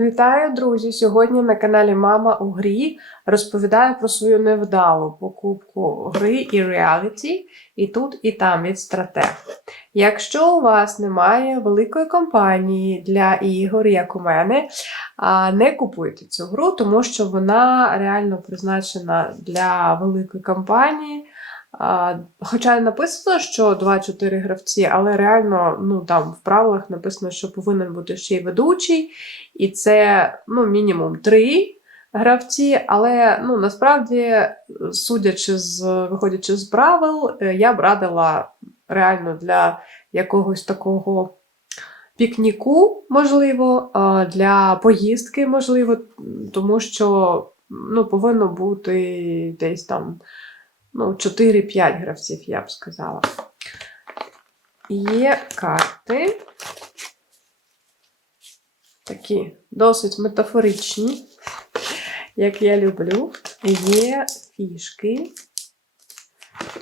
Вітаю, друзі! Сьогодні на каналі Мама у грі розповідаю про свою невдалу покупку гри і реаліті, і тут, і там від стратег. Якщо у вас немає великої компанії для ігор, як у мене, не купуйте цю гру, тому що вона реально призначена для великої компанії. Хоча написано, що 2-4 гравці, але реально ну, там в правилах написано, що повинен бути ще й ведучий, і це ну, мінімум 3 гравці. Але ну, насправді, судячи з виходячи з правил, е, я б радила реально для якогось такого. Пікніку, можливо, для поїздки, можливо, тому що ну, повинно бути десь там ну, 4-5 гравців, я б сказала. Є карти. Такі досить метафоричні, як я люблю. Є фішки.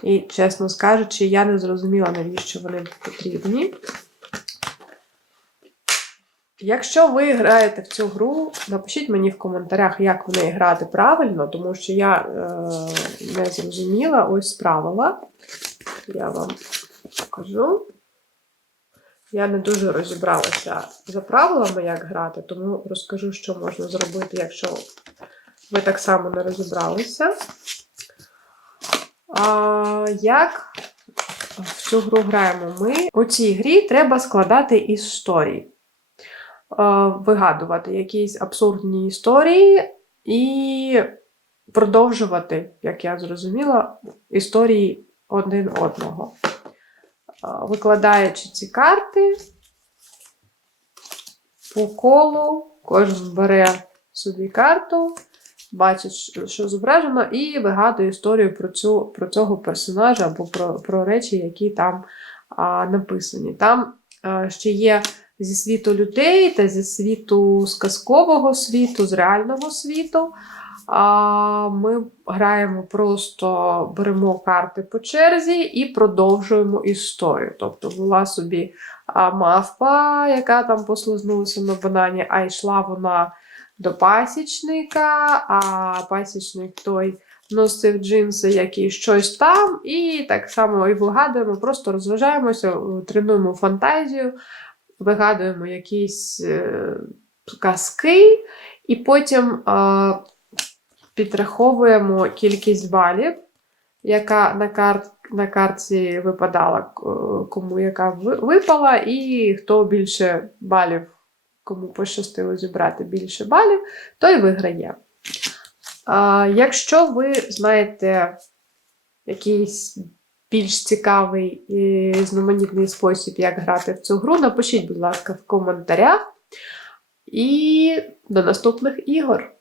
І, чесно скажучи, я не зрозуміла, навіщо вони потрібні. Якщо ви граєте в цю гру, напишіть мені в коментарях, як в неї грати правильно, тому що я е, не зрозуміла ось правила. Я вам покажу. Я не дуже розібралася за правилами, як грати, тому розкажу, що можна зробити, якщо ви так само не розібралися. А, Як в цю гру граємо ми? У цій грі треба складати історії. Вигадувати якісь абсурдні історії і продовжувати, як я зрозуміла, історії один одного викладаючи ці карти по колу, кожен бере собі карту, бачить, що зображено, і вигадує історію про цю, про цього персонажа або про про речі, які там а, написані. Там а, ще є зі світу людей та зі світу сказкового світу, з реального світу. Ми граємо просто беремо карти по черзі і продовжуємо історію. Тобто була собі мавпа, яка там послизнулася на банані, а йшла вона до пасічника, а пасічник той носив джинси, які щось там, і так само і вигадуємо, просто розважаємося, тренуємо фантазію, вигадуємо якісь е, казки, і потім. Е, підраховуємо кількість балів, яка на карт, на картці випадала, кому яка випала, і хто більше балів, кому пощастило зібрати більше балів, той виграє. Якщо ви знаєте якийсь більш цікавий і зноманітний спосіб, як грати в цю гру, напишіть, будь ласка, в коментарях. І до наступних ігор!